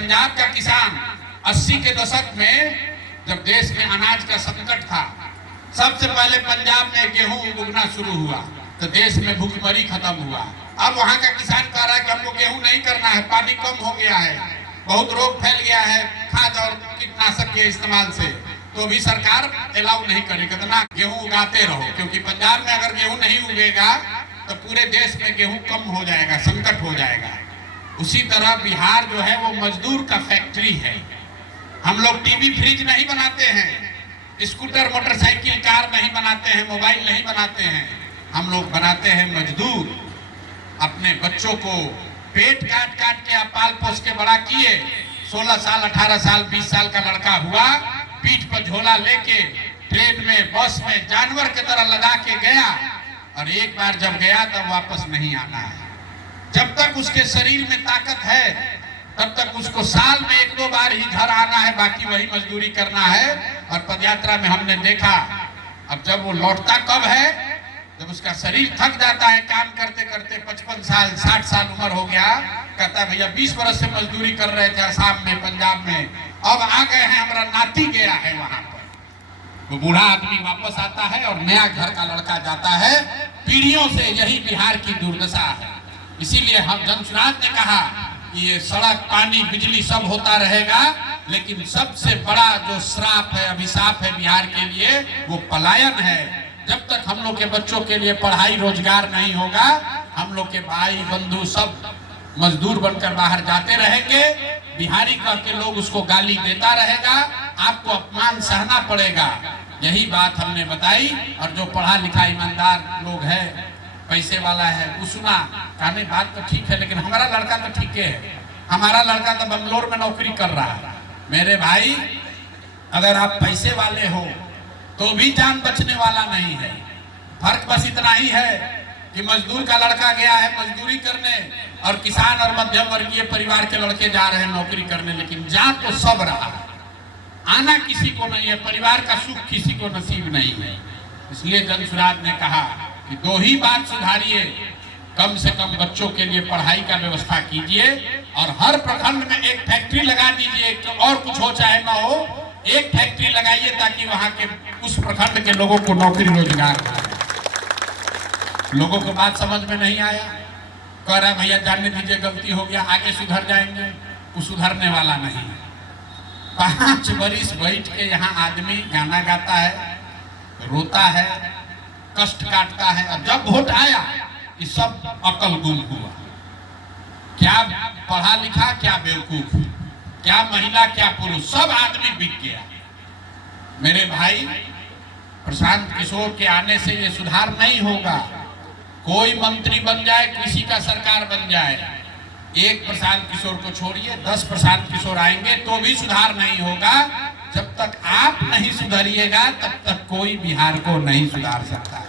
पंजाब का किसान 80 के दशक में जब देश में अनाज का संकट था, सबसे पहले पंजाब में गेहूं उगना शुरू हुआ तो देश में भूखमरी खत्म हुआ। अब वहां का किसान कह रहा है कि हमको गेहूं नहीं करना है, पानी कम हो गया है, बहुत रोग फैल गया है खाद और कीटनाशक के इस्तेमाल से, तो भी सरकार अलाउ नहीं करेगी। कितना गेहूं उगाते रहो, क्योंकि पंजाब में अगर गेहूं नहीं उगेगा तो पूरे देश में गेहूं कम हो जाएगा, संकट हो जाएगा। उसी तरह बिहार जो है वो मजदूर का फैक्ट्री है। हम लोग टीवी फ्रिज नहीं बनाते हैं, स्कूटर मोटरसाइकिल कार नहीं बनाते हैं, मोबाइल नहीं बनाते हैं, हम लोग बनाते हैं मजदूर। अपने बच्चों को पेट काट काट के आप पाल पोस के बड़ा किए, 16 साल 18 साल 20 साल का लड़का हुआ, पीठ पर झोला लेके ट्रेन में बस में जानवर की तरह लगा के गया, और एक बार जब गया तब वापस नहीं आना है। जब तक उसके शरीर में ताकत है तब तक उसको साल में 1-2 बार ही घर आना है, बाकी वही मजदूरी करना है। और पदयात्रा में हमने देखा, अब जब वो लौटता कब है, जब उसका शरीर थक जाता है काम करते करते, 55 साल 60 साल उम्र हो गया, कहता भैया 20 बरस से मजदूरी कर रहे थे असम में पंजाब में, अब आ गए हैं, हमारा नाती गया है वहां पर। वो बूढ़ा आदमी वापस आता है और नया घर का लड़का जाता है। पीढ़ियों से यही बिहार की दुर्दशा है। इसीलिए हम जनसुराज ने कहा कि ये सड़क पानी बिजली सब होता रहेगा, लेकिन सबसे बड़ा जो श्राप है अभिशाप है बिहार के लिए वो पलायन है। जब तक हम लोग के बच्चों के लिए पढ़ाई रोजगार नहीं होगा, हम लोग के भाई बंधु सब मजदूर बनकर बाहर जाते रहेंगे, बिहारी कह के लोग उसको गाली देता रहेगा, आपको अपमान सहना पड़ेगा। यही बात हमने बताई। और जो पढ़ा लिखा ईमानदार लोग है, पैसे वाला है, वो सुना, कहने बात तो ठीक है, लेकिन हमारा लड़का तो ठीक है, हमारा लड़का तो बंगलोर में नौकरी कर रहा है। मेरे भाई, अगर आप पैसे वाले हो तो भी जान बचने वाला नहीं है। फर्क बस इतना ही है कि मजदूर का लड़का गया है मजदूरी करने, और किसान और मध्यम वर्गीय परिवार के लड़के जा रहे हैं नौकरी करने, लेकिन जा तो सब रहा, आना किसी को नहीं है, परिवार का सुख किसी को नसीब नहीं है। इसलिए जनसुराज ने कहा कि 2 ही बात सुधारिए, कम से कम बच्चों के लिए पढ़ाई का व्यवस्था कीजिए, और हर प्रखंड में एक फैक्ट्री लगा दीजिए, और कुछ हो चाहे ना हो, एक फैक्ट्री लगाइए ताकि वहां के उस प्रखंड के लोगों को नौकरी रोजगार मिले। लोगों को बात समझ में नहीं आया, कह रहा भैया जानने दीजिए गलती हो गया, आगे सुधर जाएंगे, वो सुधरने वाला नहीं। 5 बरिस बैठ के यहाँ आदमी गाना गाता है, रोता है, कष्ट काटता है, और जब वोट आया ये सब अकल गुम हुआ। क्या पढ़ा लिखा, क्या बेवकूफ, क्या महिला, क्या पुरुष, सब आदमी बिक गया। मेरे भाई, प्रशांत किशोर के आने से ये सुधार नहीं होगा। कोई मंत्री बन जाए, किसी का सरकार बन जाए, एक प्रशांत किशोर को छोड़िए 10 प्रशांत किशोर आएंगे तो भी सुधार नहीं होगा। जब तक आप नहीं सुधरिएगा तब तक कोई बिहार को नहीं सुधार सकता।